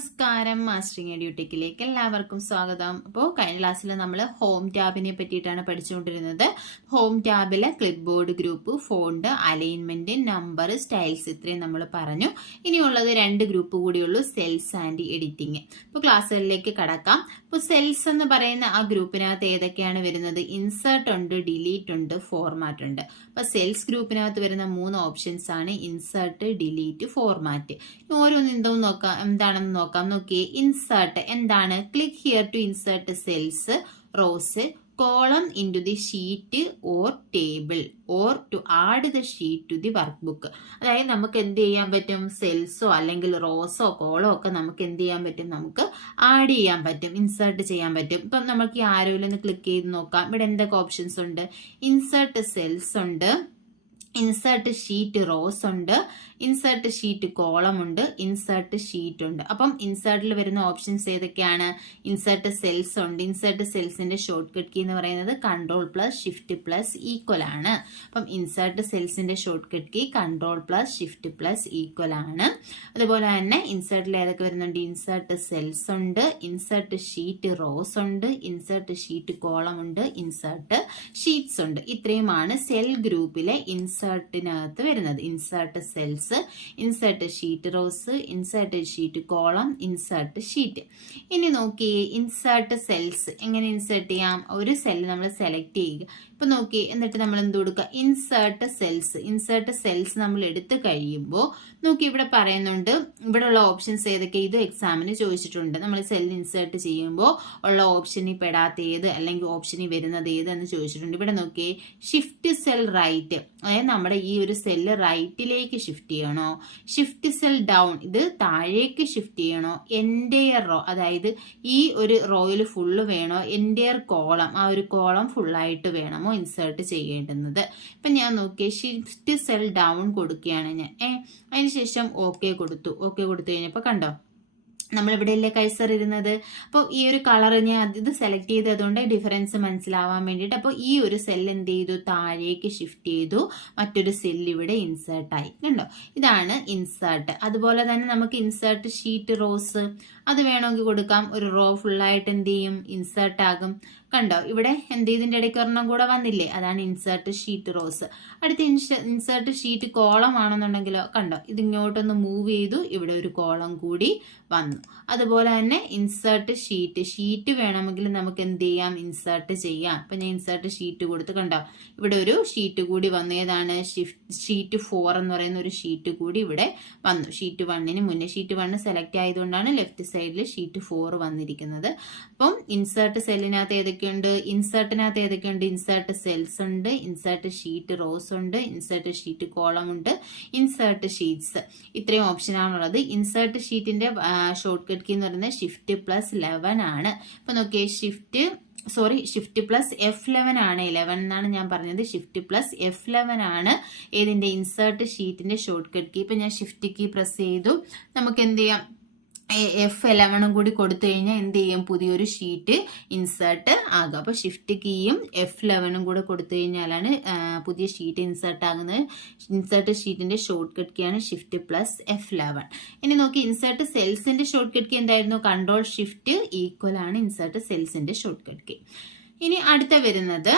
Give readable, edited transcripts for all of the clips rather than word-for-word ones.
നമസ്കാരം, മാസ്റ്ററിംഗ് എഡ്യൂടെക്കിലേക്ക് എല്ലാവർക്കും സ്വാഗതം. അപ്പോൾ കഴിഞ്ഞ ക്ലാസ്സിൽ നമ്മൾ ഹോം ടാബിനെ പറ്റിയിട്ടാണ് പഠിച്ചുകൊണ്ടിരുന്നത്. ഹോം ടാബിലെ clipboard, group, font, alignment, number, styles ഇത്രയും നമ്മൾ പറഞ്ഞു. ഇനിയുള്ളത് 2 ഗ്രൂപ്പ് കൂടിയുള്ളൂ, സെൽസ് ആൻഡ് എഡിറ്റിംഗ്. ഇപ്പോൾ ക്ലാസ്സുകളിലേക്ക് കടക്കാം. ഇപ്പോൾ സെൽസ് എന്ന് പറയുന്ന ആ ഗ്രൂപ്പിനകത്ത് ഏതൊക്കെയാണ് വരുന്നത്? ഇൻസേർട്ട് ഉണ്ട്, ഡിലീറ്റ് ഉണ്ട്, ഫോർമാറ്റ് ഉണ്ട്. അപ്പോൾ സെൽസ് ഗ്രൂപ്പിനകത്ത് വരുന്ന 3 ഓപ്ഷൻസ് ആണ് ഇൻസേർട്ട്, ഡിലീറ്റ്, ഫോർമാറ്റ്. ഓരോന്ന് എന്താണെന്ന് നോക്കാം. നോക്കിയേ, ഇൻസേർട്ട് എന്താണ്? Click here to insert cells, rows, column into the sheet or table or to add the sheet to the workbook. അതായത് നമുക്ക് എന്ത് ചെയ്യാൻ പറ്റും? സെൽസോ അല്ലെങ്കിൽ റോസോ കോളോ ഒക്കെ നമുക്ക് എന്ത് ചെയ്യാൻ പറ്റും? നമുക്ക് ആഡ് ചെയ്യാൻ പറ്റും, ഇൻസേർട്ട് ചെയ്യാൻ പറ്റും. ഇപ്പം നമുക്ക് ഈ ആരോയിലൊന്ന് ക്ലിക്ക് ചെയ്ത് നോക്കാം. ഇവിടെ എന്തൊക്കെ ഓപ്ഷൻസ് ഉണ്ട്? ഇൻസേർട്ട് സെൽസ് ഉണ്ട്, ഇൻസേർട്ട് ഷീറ്റ് റോസ് ഉണ്ട്, ഇൻസേർട്ട് ഷീറ്റ് കോളം ഉണ്ട്, ഇൻസേർട്ട് ഷീറ്റ് ഉണ്ട്. അപ്പം ഇൻസേർട്ടിൽ വരുന്ന ഓപ്ഷൻസ് ഏതൊക്കെയാണ്? ഇൻസേർട്ട് സെൽസ് ഉണ്ട്. ഇൻസേർട്ട് സെൽസിന്റെ ഷോർട്ട് കട്ട് കീ എന്ന് പറയുന്നത് Ctrl+Shift+= ആണ്. അപ്പം ഇൻസേർട്ട് സെൽസിന്റെ ഷോർട്ട് കട്ട് കീ Ctrl+Shift+= ആണ്. അതുപോലെ തന്നെ ഇൻസേർട്ടിൽ ഏതൊക്കെ വരുന്നുണ്ട്? ഇൻസേർട്ട് സെൽസ് ഉണ്ട്, ഇൻസേർട്ട് ഷീറ്റ് റോസ് ഉണ്ട്, ഇൻസേർട്ട് ഷീറ്റ് കോളം ഉണ്ട്, ഇൻസേർട്ട് ഷീറ്റ്സ് ഉണ്ട്. ഇത്രയുമാണ് സെൽ ഗ്രൂപ്പിലെ ഇൻസേർട്ടിനകത്ത് വരുന്നത്. Insert cells, insert sheet rose, insert sheet column, insert sheet. ഇനി നോക്കിയേ, ഇൻസേർട്ട് സെൽസ് എങ്ങനെ ഇൻസേർട്ട് ചെയ്യാം? ഒരു സെല്ല് നമ്മൾ സെലക്ട് ചെയ്യുക. ഇപ്പൊ നോക്കി, എന്നിട്ട് നമ്മൾ എന്ത് കൊടുക്കുക? Insert cells. ഇൻസേർട്ട് സെൽസ് നമ്മൾ എടുത്തു കഴിയുമ്പോൾ നോക്കി, ഇവിടെ പറയുന്നുണ്ട്, ഇവിടെ ഉള്ള ഓപ്ഷൻസ് ഏതൊക്കെ? ഇത് എക്സാമിന് ചോദിച്ചിട്ടുണ്ട്. നമ്മൾ സെല്ല് ഇൻസേർട്ട് ചെയ്യുമ്പോൾ ഉള്ള ഓപ്ഷനിൽ പെടാത്ത ഏത് അല്ലെങ്കിൽ ഓപ്ഷനിൽ വരുന്നത് ഏത് എന്ന് ചോദിച്ചിട്ടുണ്ട്. ഇവിടെ നോക്കിയേ, ഷിഫ്റ്റ് സെൽ റൈറ്റ്, അതായത് നമ്മുടെ ഈ ഒരു സെല്ല് റൈറ്റിലേക്ക് ഷിഫ്റ്റ് ചെയ്യണോ? ഷിഫ്റ്റ് സെൽ ഡൗൺ, ഇത് താഴേക്ക് ഷിഫ്റ്റ് ചെയ്യണോ? എൻറ്റയർ റോ, അതായത് ഈ ഒരു റോയിൽ ഫുള്ള് വേണോ? എൻറ്റയർ കോളം, ആ ഒരു കോളം ഫുള്ളായിട്ട് വേണമോ ഇൻസേർട്ട് ചെയ്യേണ്ടുന്നത്? ഇപ്പം ഞാൻ നോക്കിയേ, ഷിഫ്റ്റ് സെൽ ഡൗൺ കൊടുക്കുകയാണ് ഞാൻ. അതിനുശേഷം ഓക്കെ കൊടുത്തു. ഓക്കെ കൊടുത്തു കഴിഞ്ഞപ്പോൾ കണ്ടോ, നമ്മളിവിടെയല്ലേ കഴ്സർ ഇരുന്നത്. അപ്പോൾ ഈ ഒരു കളർ ഞാൻ ഇത് സെലക്ട് ചെയ്തതുകൊണ്ട് ഡിഫറൻസ് മനസ്സിലാവാൻ വേണ്ടിയിട്ട് അപ്പോൾ ഈ ഒരു സെൽ എന്ത് ചെയ്തു? താഴേക്ക് ഷിഫ്റ്റ് ചെയ്തു, മറ്റൊരു സെല്ല് ഇവിടെ ഇൻസേർട്ട് ആയി. കണ്ടോ, ഇതാണ് ഇൻസേർട്ട്. അതുപോലെ തന്നെ നമുക്ക് ഇൻസേർട്ട് ഷീറ്റ് റോസ് അത് വേണമെങ്കിൽ കൊടുക്കാം. ഒരു റോ ഫുള്ളായിട്ട് എന്ത് ചെയ്യും? ഇൻസേർട്ട് ആകും. കണ്ടോ, ഇവിടെ എന്ത് ചെയ്തിന്റെ ഇടയ്ക്ക് ഒരെണ്ണം കൂടെ വന്നില്ലേ? അതാണ് ഇൻസേർട്ട് ഷീറ്റ് റോസ്. അടുത്ത ഇൻസേർട്ട് ഷീറ്റ് കോളം ആണെന്നുണ്ടെങ്കിലോ കണ്ടോ, ഇതിങ്ങോട്ടൊന്ന് മൂവ് ചെയ്തു, ഇവിടെ ഒരു കോളം കൂടി വന്നു. അതുപോലെ തന്നെ ഇൻസേർട്ട് ഷീറ്റ് വേണമെങ്കിൽ നമുക്ക് എന്ത് ചെയ്യാം? ഇൻസേർട്ട് ചെയ്യാം. അപ്പൊ ഞാൻ ഇൻസേർട്ട് ഷീറ്റ് കൊടുത്ത് കണ്ടോ, ഇവിടെ ഒരു ഷീറ്റ് കൂടി വന്നു. ഏതാണ്? ഷീറ്റ് 4 എന്ന് പറയുന്ന ഒരു ഷീറ്റ് കൂടി ഇവിടെ വന്നു. ഷീറ്റ് 1ന് മുന്നേ ഷീറ്റ് 1 സെലക്ട് ആയതുകൊണ്ടാണ് ലെഫ്റ്റ് സൈഡിൽ ഷീറ്റ് 4 വന്നിരിക്കുന്നത്. അപ്പം ഇൻസേർട്ട് സെല്ലിനകത്ത് ഏതൊക്കെയുണ്ട്? ഇൻസേർട്ടിനകത്ത് ഏതൊക്കെയുണ്ട്? ഇൻസേർട്ട് സെൽസ് ഉണ്ട്, ഇൻസേർട്ട് ഷീറ്റ് റോസ് ഉണ്ട്, ഇൻസേർട്ട് ഷീറ്റ് കോളം ഉണ്ട്, ഇൻസേർട്ട് ഷീറ്റ്സ്. ഇത്രയും ഓപ്ഷനാണുള്ളത്. ഇൻസേർട്ട് ഷീറ്റിന്റെ ഷോർട്ട് കട്ട് കീ എന്ന് പറയുന്നത് Shift+11 ആണ്. അപ്പൊ നോക്കിയേ, Shift+F11 ആണ്. 11 എന്നാണ് ഞാൻ പറഞ്ഞത്. Shift+F11 ആണ് ഏതിന്റെ? ഇൻസേർട്ട് ഷീറ്റിന്റെ ഷോർട്ട് കട്ട് കീ. ഇപ്പൊ ഞാൻ ഷിഫ്റ്റ് കീ പ്രസ് ചെയ്തു. നമുക്ക് എന്ത് ചെയ്യാം? F11 കൂടി കൊടുത്തു കഴിഞ്ഞാൽ എന്ത് ചെയ്യും? പുതിയൊരു ഷീറ്റ് ഇൻസേർട്ട് ആകും. അപ്പൊ ഷിഫ്റ്റ് കീയും F11 കൂടെ കൊടുത്തു കഴിഞ്ഞാലാണ് പുതിയ ഷീറ്റ് ഇൻസേർട്ട് ആകുന്നത്. ഇൻസേർട്ട് ഷീറ്റിന്റെ ഷോർട്ട് കട്ട് കീ ആണ് Shift+F11. ഇനി നോക്കി, ഇൻസേർട്ട് സെൽസിന്റെ ഷോർട്ട് കട്ട് കീ എന്തായിരുന്നു? Ctrl+Shift= ആണ് ഇൻസേർട്ട് സെൽസിന്റെ ഷോർട്ട് കട്ട് കീ. ഇനി അടുത്ത വരുന്നത്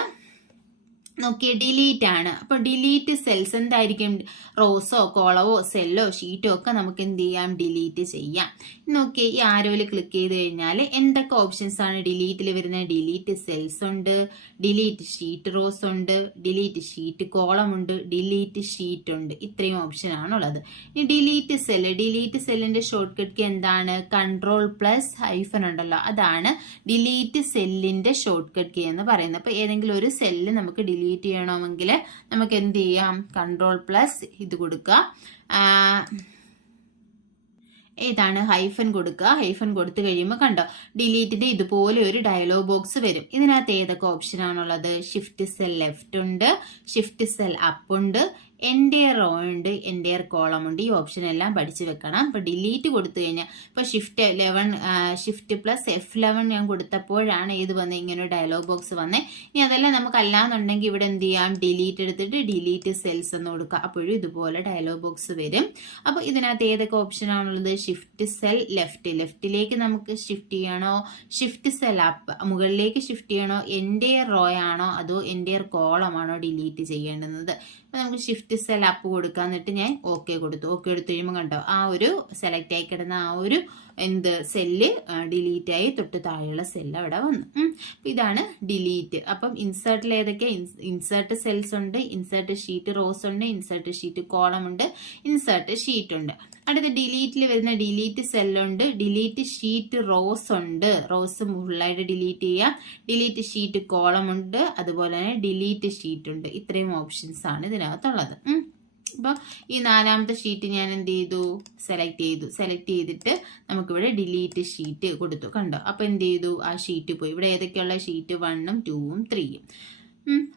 നോക്കിയേ, ഡിലീറ്റ് ആണ്. അപ്പൊ ഡിലീറ്റ് സെൽസ് എന്തായിരിക്കും? റോസോ കോളവോ സെല്ലോ ഷീറ്റോ ഒക്കെ നമുക്ക് എന്ത് ചെയ്യാം? ഡിലീറ്റ് ചെയ്യാം. നോക്കിയേ, ഈ ആരോയിൽ ക്ലിക്ക് ചെയ്ത് കഴിഞ്ഞാൽ എന്തൊക്കെ ഓപ്ഷൻസ് ആണ് ഡിലീറ്റിൽ വരുന്നത്? ഡിലീറ്റ് സെൽസ് ഉണ്ട്, ഡിലീറ്റ് ഷീറ്റ് റോസ് ഉണ്ട്, ഡിലീറ്റ് ഷീറ്റ് കോളം ഉണ്ട്, ഡിലീറ്റ് ഷീറ്റ് ഉണ്ട്. ഇത്രയും ഓപ്ഷൻ ആണുള്ളത്. ഇനി ഡിലീറ്റ് സെല്ലിന്റെ ഷോർട്ട് കട്ട് കീ എന്താണ്? Ctrl+- ഉണ്ടല്ലോ, അതാണ് ഡിലീറ്റ് സെല്ലിന്റെ ഷോർട്ട് കട്ട് കീ എന്ന് പറയുന്നത്. അപ്പൊ ഏതെങ്കിലും ഒരു സെല്ല് നമുക്ക് ഡിലീറ്റ് ചെയ്യണമെങ്കിൽ നമുക്ക് എന്ത് ചെയ്യാം? Ctrl+ ഇത് കൊടുക്കുക, ഏതാണ്? ഹൈഫൻ കൊടുക്കുക. ഹൈഫൻ കൊടുത്തു കഴിയുമ്പോൾ കണ്ടോ, ഡിലീറ്റിന്റെ ഇതുപോലെ ഒരു ഡയലോഗ് ബോക്സ് വരും. ഇതിനകത്ത് ഏതൊക്കെ ഓപ്ഷൻ ആണുള്ളത്? ഷിഫ്റ്റ് സെൽ ലെഫ്റ്റ് ഉണ്ട്, ഷിഫ്റ്റ് സെൽ അപ്പ് ഉണ്ട്, എൻ്റെ റോ ഉണ്ട്, എൻ്റെ കോളം ഉണ്ട്. ഈ ഓപ്ഷൻ എല്ലാം പഠിച്ചു വെക്കണം. ഇപ്പൊ ഡിലീറ്റ് കൊടുത്തു കഴിഞ്ഞാൽ ഇപ്പൊ ഷിഫ്റ്റ് പ്ലസ് F11 ഞാൻ കൊടുത്തപ്പോഴാണ് ഏത് വന്നത്, ഇങ്ങനെ ഡയലോഗ് ബോക്സ് വന്നേ. ഇനി അതെല്ലാം നമുക്ക് അല്ലാന്നുണ്ടെങ്കിൽ ഇവിടെ എന്ത് ചെയ്യാം, ഡിലീറ്റ് എടുത്തിട്ട് ഡിലീറ്റ് സെൽസ് എന്ന് കൊടുക്കുക. അപ്പോഴും ഇതുപോലെ ഡയലോഗ് ബോക്സ് വരും. അപ്പൊ ഇതിനകത്ത് ഏതൊക്കെ ഓപ്ഷൻ ആണുള്ളത്, ഷിഫ്റ്റ് സെൽ ലെഫ്റ്റിലേക്ക് നമുക്ക് ഷിഫ്റ്റ് ചെയ്യണോ, ഷിഫ്റ്റ് സെൽ അപ്പ് മുകളിലേക്ക് ഷിഫ്റ്റ് ചെയ്യണോ, എൻ്റെ റോ ആണോ അതോ എൻ്റെ കോളമാണോ ഡിലീറ്റ് ചെയ്യേണ്ടുന്നത്. അപ്പൊ നമുക്ക് ഷിഫ്റ്റ് സെൽ അപ്പ് കൊടുക്കാം. എന്നിട്ട് ഞാൻ ഓക്കെ കൊടുത്തു. ഓക്കെ എടുത്തു കഴിയുമ്പോൾ കണ്ടോ ആ ഒരു സെലക്ട് ആയി കിടന്ന ആ ഒരു സെല്ല് ഡിലീറ്റ് ആയി തൊട്ട് താഴെയുള്ള സെല്ല് അവിടെ വന്നു. ഇതാണ് ഡിലീറ്റ്. അപ്പം ഇൻസേർട്ടിൽ ഏതൊക്കെ, ഇൻസേർട്ട് സെൽസ് ഉണ്ട്, ഇൻസേർട്ട് ഷീറ്റ് റോസ് ഉണ്ട്, ഇൻസേർട്ട് ഷീറ്റ് കോളം ഉണ്ട്, ഇൻസേർട്ട് ഷീറ്റ് ഉണ്ട്. അടുത്ത ഡിലീറ്റിൽ വരുന്ന ഡിലീറ്റ് സെല്ലുണ്ട്, ഡിലീറ്റ് ഷീറ്റ് റോസ് ഉണ്ട്, റോസ് ഫുള്ളായിട്ട് ഡിലീറ്റ് ചെയ്യാം, ഡിലീറ്റ് ഷീറ്റ് കോളം ഉണ്ട്, അതുപോലെ തന്നെ ഡിലീറ്റ് ഷീറ്റ് ഉണ്ട്. ഇത്രയും ഓപ്ഷൻസ് ആണ് ഇതിനകത്തുള്ളത്. അപ്പോൾ ഈ നാലാമത്തെ ഷീറ്റ് ഞാൻ എന്ത് ചെയ്തു, സെലക്ട് ചെയ്തിട്ട് നമുക്കിവിടെ ഡിലീറ്റ് ഷീറ്റ് കൊടുത്തു. കണ്ടോ, അപ്പോൾ എന്ത് ചെയ്തു, ആ ഷീറ്റ് പോയി. ഇവിടെ ഏതൊക്കെയുള്ള ഷീറ്റ് 1ഉം 2ഉം 3ഉം.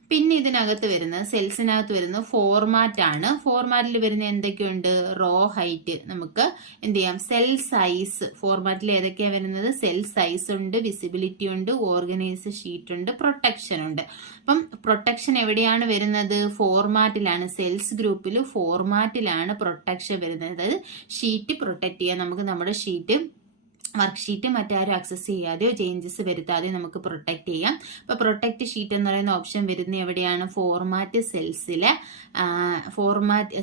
പിന്നെ ഇതിനകത്ത് വരുന്നത് സെൽസിനകത്ത് വരുന്നത് ഫോർമാറ്റ് ആണ്. ഫോർമാറ്റിൽ വരുന്ന എന്തൊക്കെയുണ്ട്, റോ ഹൈറ്റ്, നമുക്ക് എന്ത് ചെയ്യാം, സെൽ സൈസ്. ഫോർമാറ്റിൽ ഏതൊക്കെയാണ് വരുന്നത്, സെൽ സൈസ് ഉണ്ട്, വിസിബിലിറ്റി ഉണ്ട്, ഓർഗനൈസ് ഷീറ്റ് ഉണ്ട്, പ്രൊട്ടക്ഷൻ ഉണ്ട്. അപ്പം പ്രൊട്ടക്ഷൻ എവിടെയാണ് വരുന്നത്, ഫോർമാറ്റിലാണ്. സെൽസ് ഗ്രൂപ്പിൽ ഫോർമാറ്റിലാണ് പ്രൊട്ടക്ഷൻ വരുന്നത്. അതായത് ഷീറ്റ് പ്രൊട്ടക്ട് ചെയ്യാൻ നമുക്ക് നമ്മുടെ ഷീറ്റ് വർക്ക്ഷീറ്റ് മറ്റാരും ആക്സസ് ചെയ്യാതെയോ ചേഞ്ചസ് വരുത്താതെയോ നമുക്ക് പ്രൊട്ടക്ട് ചെയ്യാം. അപ്പോൾ പ്രൊട്ടക്ട് ഷീറ്റ് എന്ന് പറയുന്ന ഓപ്ഷൻ വരുന്നത് എവിടെയാണ്, ഫോർമാറ്റ് സെൽസിലെ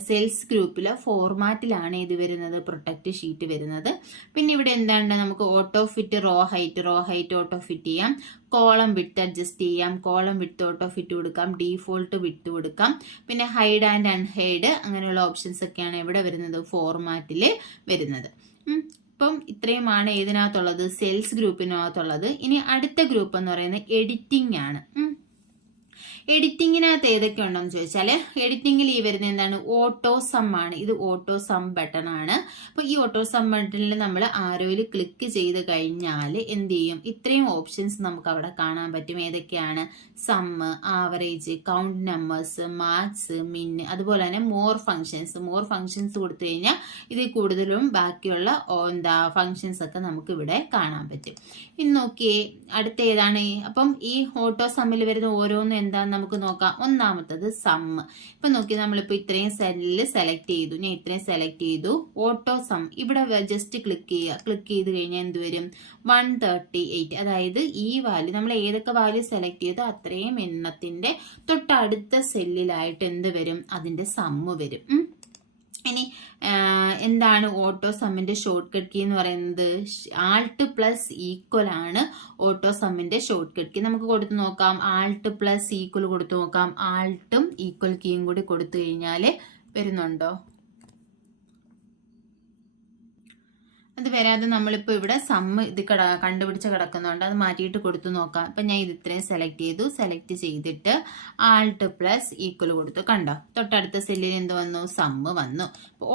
സെൽസ് ഗ്രൂപ്പിലെ ഫോർമാറ്റിലാണ് ഇത് വരുന്നത്, പ്രൊട്ടക്ട് ഷീറ്റ് വരുന്നത്. പിന്നെ ഇവിടെ എന്താണ്, നമുക്ക് auto fit row height auto fit ചെയ്യാം, കോളം വിഡ്ത്ത് അഡ്ജസ്റ്റ് ചെയ്യാം, കോളം വിഡ്ത്ത് ഓട്ടോ ഫിറ്റ് കൊടുക്കാം, ഡീഫോൾട്ട് വിഡ്ത്ത് കൊടുക്കാം. പിന്നെ ഹൈഡ് ആൻഡ് അൺഹൈഡ് അങ്ങനെയുള്ള ഓപ്ഷൻസ് ഒക്കെയാണ് ഇവിടെ വരുന്നത്, ഫോർമാറ്റിൽ വരുന്നത്. അപ്പം ഇത്രയുമാണ് ഇതിനകത്തുള്ളത്, സെൽസ് ഗ്രൂപ്പിനകത്തുള്ളത്. ഇനി അടുത്ത ഗ്രൂപ്പ് എന്ന് പറയുന്നത് എഡിറ്റിംഗ് ആണ്. എഡിറ്റിങ്ങിനകത്ത് ഏതൊക്കെ ഉണ്ടെന്ന് ചോദിച്ചാൽ, എഡിറ്റിംഗിൽ ഈ വരുന്ന എന്താണ്, ഓട്ടോ സം ആണ്. ഇത് ഓട്ടോ സം ബട്ടൺ ആണ്. അപ്പോൾ ഈ ഓട്ടോ സം ബട്ടണിൽ നമ്മൾ ആരോയിൽ ക്ലിക്ക് ചെയ്ത് കഴിഞ്ഞാൽ എന്ത് ചെയ്യും, ഇത്രയും ഓപ്ഷൻസ് നമുക്ക് അവിടെ കാണാൻ പറ്റും. ഏതൊക്കെയാണ്, sum, average, count numbers, max, min, അതുപോലെ തന്നെ മോർ ഫങ്ഷൻസ് കൊടുത്തു കഴിഞ്ഞാൽ ഇതിൽ കൂടുതലും ബാക്കിയുള്ള ഫങ്ഷൻസ് ഒക്കെ നമുക്ക് ഇവിടെ കാണാൻ പറ്റും. ഇനി നോക്കിയേ അടുത്ത ഏതാണ്. അപ്പം ഈ ഓട്ടോ സമ്മിൽ വരുന്ന ഓരോന്നും എന്താന്ന് നമുക്ക് നോക്കാം. ഒന്നാമത്തത് സമ്മ്. ഇപ്പൊ നോക്കി, നമ്മളിപ്പോ ഇത്രയും സെല്ലിൽ സെലക്ട് ചെയ്തു, ഞാൻ ഇത്രയും സെലക്ട് ചെയ്തു, ഓട്ടോ സം ഇവിടെ ജസ്റ്റ് ക്ലിക്ക് ചെയ്ത് കഴിഞ്ഞാൽ എന്ത് വരും, 138. അതായത് ഈ വാല്യൂ നമ്മൾ ഏതൊക്കെ വാല്യൂ സെലക്ട് ചെയ്തോ അത്രയും എണ്ണത്തിന്റെ തൊട്ടടുത്ത സെല്ലിലായിട്ട് എന്ത് വരും, അതിന്റെ സമ്മ് വരും. ഇനി എന്താണ് ഓട്ടോ സമ്മിന്റെ ഷോർട്ട് കട്ട് കീ എന്ന് പറയുന്നത്, ആൾട്ട് പ്ലസ് ഈക്വൽ ആണ് ഓട്ടോ സമ്മിന്റെ ഷോർട്ട് കട്ട് കീ. നമുക്ക് കൊടുത്തു നോക്കാം, ആൾട്ട് പ്ലസ് ഈക്വൽ കൊടുത്തു നോക്കാം. ആൾട്ടും ഈക്വൽ കീയും കൂടി കൊടുത്തു കഴിഞ്ഞാൽ വരുന്നുണ്ടോ, അത് വരാതെ നമ്മളിപ്പോൾ ഇവിടെ സമ്മ് ഇത് കണ്ടുപിടിച്ച് കിടക്കുന്നുണ്ട്, അത് മാറ്റിയിട്ട് കൊടുത്തു നോക്കാം. അപ്പം ഞാൻ ഇത് ഇത്രയും സെലക്ട് ചെയ്തിട്ട് ആൾട്ട് പ്ലസ് ഈക്വൽ കൊടുത്തു. കണ്ടോ, തൊട്ടടുത്ത സെല്ലിൽ എന്ത് വന്നു, സമ്മ് വന്നു.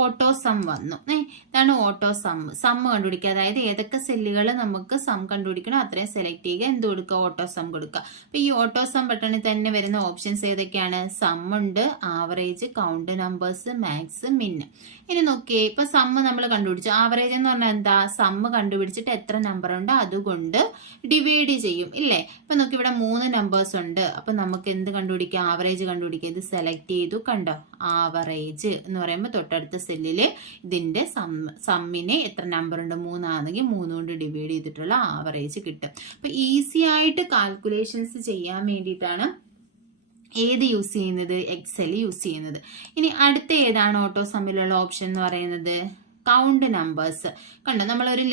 ഓട്ടോ സം വന്നു. ഇതാണ് ഓട്ടോ സമ്മ് കണ്ടുപിടിക്കുക. അതായത് ഏതൊക്കെ സെല്ലുകൾ നമുക്ക് സം കണ്ടുപിടിക്കണോ അത്രയും സെലക്ട് ചെയ്യുക, എന്ത് കൊടുക്കുക, ഓട്ടോ സം കൊടുക്കുക. അപ്പം ഈ ഓട്ടോ സം ബട്ടണിൽ തന്നെ വരുന്ന ഓപ്ഷൻസ് ഏതൊക്കെയാണ്, സമ്മുണ്ട്, ആവറേജ്, കൗണ്ട് നമ്പേഴ്സ്, മാക്സ്, മിൻ. ഇനി നോക്കിയേ, ഇപ്പൊ സമ്മ് നമ്മൾ കണ്ടുപിടിച്ചു. ആവറേജ് എന്ന് പറഞ്ഞാൽ എന്താ, സമ്മ് കണ്ടുപിടിച്ചിട്ട് എത്ര നമ്പർ ഉണ്ട് അതുകൊണ്ട് ഡിവൈഡ് ചെയ്യും, ഇല്ലേ. ഇപ്പൊ നോക്കി, ഇവിടെ 3 നമ്പേഴ്സ് ഉണ്ട്. അപ്പൊ നമുക്ക് എന്ത് കണ്ടുപിടിക്കാം, ആവറേജ് കണ്ടുപിടിക്കാം. ഇത് സെലക്ട് ചെയ്തു, കണ്ടോ, ആവറേജ് എന്ന് പറയുമ്പോൾ തൊട്ടടുത്ത സെല്ലില് ഇതിന്റെ സമ്മിന് എത്ര നമ്പർ ഉണ്ട്, 3 ആണെങ്കിൽ 3 കൊണ്ട് ഡിവൈഡ് ചെയ്തിട്ടുള്ള ആവറേജ് കിട്ടും. അപ്പൊ ഈസി ആയിട്ട് കാൽക്കുലേഷൻസ് ചെയ്യാൻ വേണ്ടിയിട്ടാണ് ഏത് യൂസ് ചെയ്യുന്നത്, എക്സൽ യൂസ് ചെയ്യുന്നത്. ഇനി അടുത്ത ഏതാണ് ഓട്ടോ സമ്മിലുള്ള ഓപ്ഷൻ എന്ന് പറയുന്നത്, കൗണ്ട് നമ്പേഴ്സ്. കണ്ടോ, നമ്മളൊരു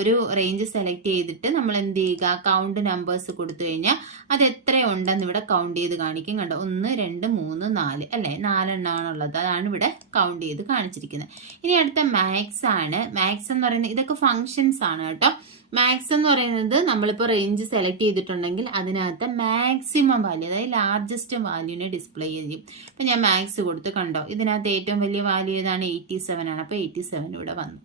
ഒരു റേഞ്ച് സെലക്ട് ചെയ്തിട്ട് നമ്മൾ എന്ത് ചെയ്യുക, കൗണ്ട് നമ്പേഴ്സ് കൊടുത്തു കഴിഞ്ഞാൽ അത് എത്ര ഉണ്ടെന്ന് ഇവിടെ കൗണ്ട് ചെയ്ത് കാണിക്കും. കണ്ടോ, 1 2 3 4 അല്ലെ, 4 എണ്ണമാണുള്ളത്. അതാണ് ഇവിടെ കൗണ്ട് ചെയ്ത് കാണിച്ചിരിക്കുന്നത്. ഇനി അടുത്ത മാക്സ് ആണ്. മാക്സ് എന്ന് പറയുന്നത് ഇതൊക്കെ ഫങ്ഷൻസ് ആണ് കേട്ടോ. മാക്സ് എന്ന് പറയുന്നത് നമ്മളിപ്പോൾ റേഞ്ച് സെലക്ട് ചെയ്തിട്ടുണ്ടെങ്കിൽ അതിനകത്ത് മാക്സിമം വാല്യൂ, അതായത് ലാർജസ്റ്റ് വാല്യൂനെ ഡിസ്പ്ലേ ചെയ്യും. അപ്പം ഞാൻ മാക്സ് കൊടുത്ത്, കണ്ടോ, ഇതിനകത്ത് ഏറ്റവും വലിയ വാല്യൂ ഏതാണ്, 87 ആണ്. അപ്പോൾ 87 ഇവിടെ വന്നു.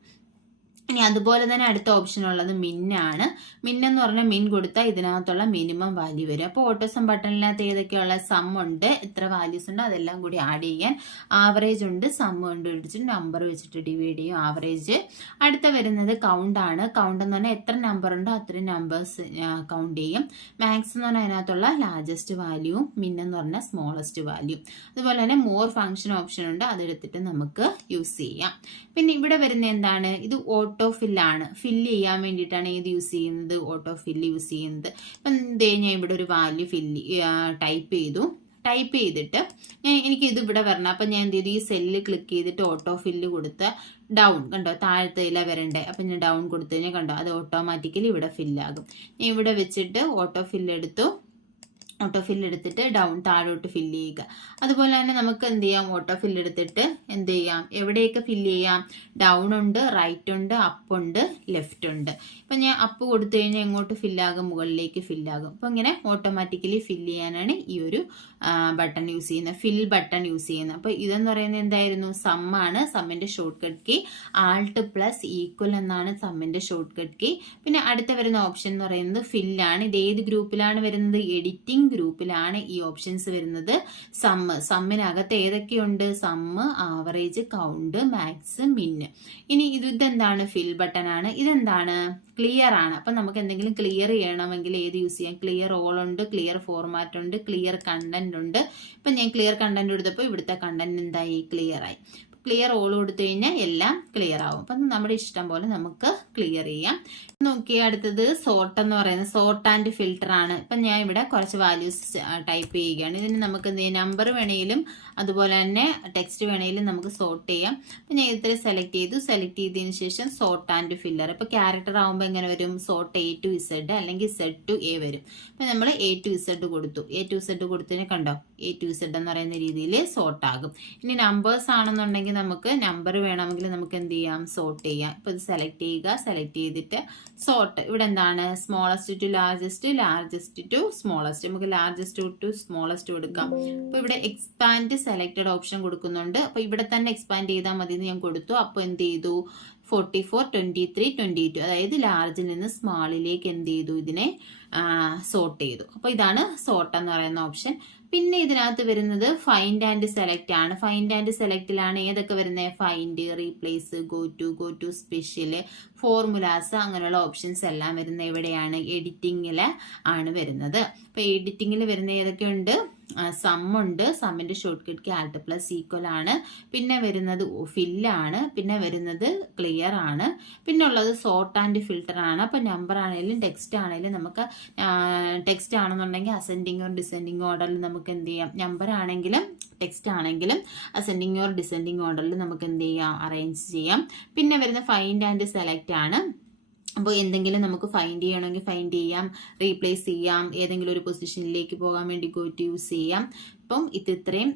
ഇനി അതുപോലെ തന്നെ അടുത്ത ഓപ്ഷൻ ഉള്ളത് മിന്നാണ്. മിൻ എന്ന് പറഞ്ഞാൽ മിൻ കൊടുത്താൽ ഇതിനകത്തുള്ള മിനിമം വാല്യൂ വരും. അപ്പോൾ ഓട്ടോസം ബട്ടണിനകത്ത് ഏതൊക്കെയുള്ള സം ഉണ്ട്, എത്ര വാല്യൂസ് ഉണ്ട് അതെല്ലാം കൂടി ആഡ് ചെയ്യാൻ. ആവറേജ് ഉണ്ട്, സം കണ്ടുപിടിച്ചിട്ട് നമ്പർ വെച്ചിട്ട് ഡിവൈഡ് ചെയ്യും ആവറേജ്. അടുത്ത വരുന്നത് കൗണ്ട് ആണ്. കൗണ്ട് എന്ന് പറഞ്ഞാൽ എത്ര നമ്പർ ഉണ്ടോ അത്രയും നമ്പേഴ്സ് കൗണ്ട് ചെയ്യും. മാക്സ് എന്ന് പറഞ്ഞാൽ അതിനകത്തുള്ള ലാർജസ്റ്റ് വാല്യൂവും മിൻ എന്ന് പറഞ്ഞാൽ സ്മോളസ്റ്റ് വാല്യൂ. അതുപോലെ തന്നെ മോർ ഫംഗ്ഷൻ ഓപ്ഷൻ ഉണ്ട്, അതെടുത്തിട്ട് നമുക്ക് യൂസ് ചെയ്യാം. പിന്നെ ഇവിടെ വരുന്ന എന്താണ്, ഇത് ഓട്ടോ ഫില്ലാണ്. ഫില്ല് ചെയ്യാൻ വേണ്ടിയിട്ടാണ് ഏത് യൂസ് ചെയ്യുന്നത്, ഓട്ടോ ഫില്ല് യൂസ് ചെയ്യുന്നത്. ഇപ്പം ഞാൻ ഇവിടെ ഒരു വാല്യൂ ടൈപ്പ് ചെയ്തു. ടൈപ്പ് ചെയ്തിട്ട് എനിക്ക് ഇത് ഇവിടെ വരണം. അപ്പം ഞാൻ എന്ത് ചെയ്തു, ഈ സെല്ല് ക്ലിക്ക് ചെയ്തിട്ട് ഓട്ടോ ഫില്ല് കൊടുത്ത് ഡൗൺ കണ്ടോ, താഴത്തെ ഇല വരണ്ടേ. അപ്പം ഞാൻ ഡൗൺ കൊടുത്തു കഴിഞ്ഞാൽ കണ്ടോ അത് ഓട്ടോമാറ്റിക്കലി ഇവിടെ ഫില്ലാകും. ഞാൻ ഇവിടെ വെച്ചിട്ട് ഓട്ടോ ഫില്ല് എടുത്തു. ഓട്ടോ ഫില്ല് എടുത്തിട്ട് ഡൗൺ താഴോട്ട് ഫില്ല് ചെയ്യുക. അതുപോലെ തന്നെ നമുക്ക് എന്ത് ചെയ്യാം, ഓട്ടോ ഫില്ല് എടുത്തിട്ട് എന്ത് ചെയ്യാം, എവിടെയൊക്കെ ഫില്ല് ചെയ്യാം, ഡൗൺ ഉണ്ട്, റൈറ്റ് ഉണ്ട്, അപ്പ് ഉണ്ട്, ലെഫ്റ്റ് ഉണ്ട്. ഇപ്പം ഞാൻ അപ്പ് കൊടുത്തു കഴിഞ്ഞാൽ എങ്ങോട്ട് ഫില്ലാകും, മുകളിലേക്ക് ഫില്ലാകും. അപ്പം ഇങ്ങനെ ഓട്ടോമാറ്റിക്കലി ഫില്ല് ചെയ്യാനാണ് ഈ ഒരു ബട്ടൺ യൂസ് ചെയ്യുന്നത്, ഫിൽ ബട്ടൺ യൂസ് ചെയ്യുന്നത്. അപ്പോൾ ഇതെന്ന് പറയുന്നത് എന്തായിരുന്നു, സമ്മാണ്. സമ്മിന്റെ shortcut key alt plus equal എന്നാണ് സമ്മിന്റെ ഷോർട്ട് കട്ട് കീ. പിന്നെ അടുത്ത വരുന്ന ഓപ്ഷൻ എന്ന് പറയുന്നത് ഫില്ലാണ്. ഇത് ഏത് ഗ്രൂപ്പിലാണ് വരുന്നത്, എഡിറ്റിംഗ് ഗ്രൂപ്പിലാണ് ഈ ഓപ്ഷൻസ് വരുന്നത്. സമ്മിനകത്ത് ഏതൊക്കെയുണ്ട്, സമ്മ്, ആവറേജ്, കൗണ്ട്, മാക്സ്, മിന്ന്. ഇനി ഇതെന്താണ്, ഫിൽ ബട്ടൺ ആണ്. ഇതെന്താണ്, ക്ലിയർ ആണ്. അപ്പം നമുക്ക് എന്തെങ്കിലും ക്ലിയർ ചെയ്യണമെങ്കിൽ ഏത് യൂസ് ചെയ്യാം, ക്ലിയർ ഓൾ ഉണ്ട്, ക്ലിയർ ഫോർമാറ്റ് ഉണ്ട്, ക്ലിയർ കണ്ടന്റ് ഉണ്ട്. ഇപ്പം ഞാൻ ക്ലിയർ കണ്ടന്റ് എടുത്തപ്പോൾ ഇവിടുത്തെ കണ്ടന്റ് എന്തായി, ക്ലിയർ ആയി. ക്ലിയർ ഓൾ കൊടുത്തു കഴിഞ്ഞാൽ എല്ലാം ക്ലിയർ ആവും. അപ്പം നമ്മുടെ ഇഷ്ടം പോലെ നമുക്ക് ക്ലിയർ ചെയ്യാം. നോക്കിയാൽ അടുത്തത് സോർട്ട് എന്ന് പറയുന്നത് സോർട്ട് ആൻഡ് ഫിൽട്ടർ ആണ്. ഇപ്പം ഞാൻ ഇവിടെ കുറച്ച് വാല്യൂസ് ടൈപ്പ് ചെയ്യുകയാണ്. ഇതിന് നമുക്ക് എന്ത് ചെയ്യാം, നമ്പർ വേണമെങ്കിലും അതുപോലെ തന്നെ ടെക്സ്റ്റ് വേണമെങ്കിലും നമുക്ക് സോർട്ട് ചെയ്യാം. അപ്പം ഞാൻ ഇത്ര സെലക്ട് ചെയ്തതിന് ശേഷം സോർട്ട് ആൻഡ് ഫില്ലർ. ഇപ്പം ക്യാരക്ടർ ആകുമ്പോൾ എങ്ങനെ വരും, സോർട്ട് A to Z അല്ലെങ്കിൽ Z to A വരും. അപ്പം നമ്മൾ A to Z കൊടുത്തു. A to Z കൊടുത്തതിനെ കണ്ടോ, A to Z എന്ന് പറയുന്ന രീതിയിൽ സോർട്ട് ആകും. ഇനി നമ്പേഴ്സ് ആണെന്നുണ്ടെങ്കിൽ നമുക്ക് നമ്പർ വേണമെങ്കിൽ നമുക്ക് എന്ത് ചെയ്യാം, സോർട്ട് ചെയ്യാം. ഇപ്പൊ ഇത് സെലക്ട് ചെയ്യുക. സെലക്ട് ചെയ്തിട്ട് സോർട്ട്, ഇവിടെ എന്താണ്, smallest to largest, largest to smallest. നമുക്ക് ലാർജസ്റ്റ് ടു സ്മോളസ്റ്റ് കൊടുക്കാം. അപ്പൊ ഇവിടെ എക്സ്പാൻഡ് സെലക്ടഡ് ഓപ്ഷൻ കൊടുക്കുന്നുണ്ട്. അപ്പൊ ഇവിടെ തന്നെ എക്സ്പാൻഡ് ചെയ്താൽ മതി എന്ന് ഞാൻ കൊടുത്തു. അപ്പൊ എന്ത് ചെയ്തു, 44, 23, 22, അതായത് ലാർജിൽ നിന്ന് സ്മാളിലേക്ക് എന്ത് ചെയ്തു, ഇതിനെ സോർട്ട് ചെയ്തു. അപ്പൊ ഇതാണ് സോർട്ട് എന്ന് പറയുന്ന ഓപ്ഷൻ. പിന്നെ ഇതിനകത്ത് വരുന്നത് ഫൈൻഡ് ആൻഡ് സെലക്ട് ആണ്. ഫൈൻഡ് ആൻഡ് സെലക്റ്റിലാണ് ഏതൊക്കെ വരുന്നത്, find, replace, go to special, formulas, അങ്ങനെയുള്ള ഓപ്ഷൻസ് എല്ലാം വരുന്നത് എവിടെയാണ്, എഡിറ്റിങ്ങിൽ ആണ് വരുന്നത്. അപ്പൊ എഡിറ്റിങ്ങിൽ വരുന്ന ഏതൊക്കെയുണ്ട്, സമ്മുണ്ട്. സമ്മിന്റെ shortcut key alt plus equal ആണ്. പിന്നെ വരുന്നത് ഫില്ലാണ്. പിന്നെ വരുന്നത് ക്ലിയർ ആണ്. പിന്നെ ഉള്ളത് സോർട്ട് ആൻഡ് ഫിൽട്ടർ ആണ്. അപ്പൊ നമ്പർ ആണെങ്കിലും ടെക്സ്റ്റ് ആണെങ്കിലും നമുക്ക് ടെക്സ്റ്റ് ആണെന്നുണ്ടെങ്കിൽ അസെൻഡിങ് ഓർ ഡിസെൻഡിങ് ഓർഡറിൽ നമുക്ക് എന്ത് ചെയ്യാം, നമ്പർ ആണെങ്കിലും ടെക്സ്റ്റ് ആണെങ്കിലും അസെൻഡിങ് ഓർ ഡിസെൻഡിങ് ഓർഡറിൽ നമുക്ക് എന്ത് ചെയ്യാം, അറേഞ്ച് ചെയ്യാം. പിന്നെ വരുന്ന ഫൈൻഡ് ആൻഡ് സെലക്ട് ആണ്. അപ്പോൾ എന്തെങ്കിലും നമുക്ക് ഫൈൻഡ് ചെയ്യണമെങ്കിൽ ഫൈൻഡ് ചെയ്യാം, റീപ്ലേസ് ചെയ്യാം, ഏതെങ്കിലും ഒരു പൊസിഷനിലേക്ക് പോകാൻ വേണ്ടി ഗോ ടു യൂസ് ചെയ്യാം. അപ്പം ഇത്രയും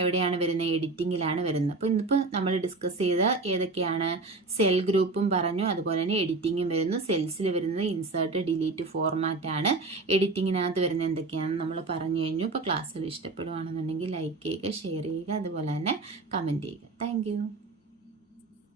എവിടെയാണ് വരുന്നത്, എഡിറ്റിങ്ങിലാണ് വരുന്നത്. അപ്പോൾ ഇന്നിപ്പോൾ നമ്മൾ ഡിസ്കസ് ചെയ്ത ഏതൊക്കെയാണ്, സെൽ ഗ്രൂപ്പും പറഞ്ഞു, അതുപോലെ തന്നെ എഡിറ്റിങ്ങും വരുന്നു. സെൽസിൽ വരുന്നത് ഇൻസേർട്ട്, ഡിലീറ്റ്, ഫോർമാറ്റ് ആണ്. എഡിറ്റിങ്ങിനകത്ത് വരുന്നത് എന്തൊക്കെയാണെന്ന് നമ്മൾ പറഞ്ഞു കഴിഞ്ഞു. ഇപ്പോൾ ക്ലാസ്സുകൾ ഇഷ്ടപ്പെടുകയാണെന്നുണ്ടെങ്കിൽ ലൈക്ക് ചെയ്യുക, ഷെയർ ചെയ്യുക, അതുപോലെ തന്നെ കമൻറ്റ് ചെയ്യുക. താങ്ക്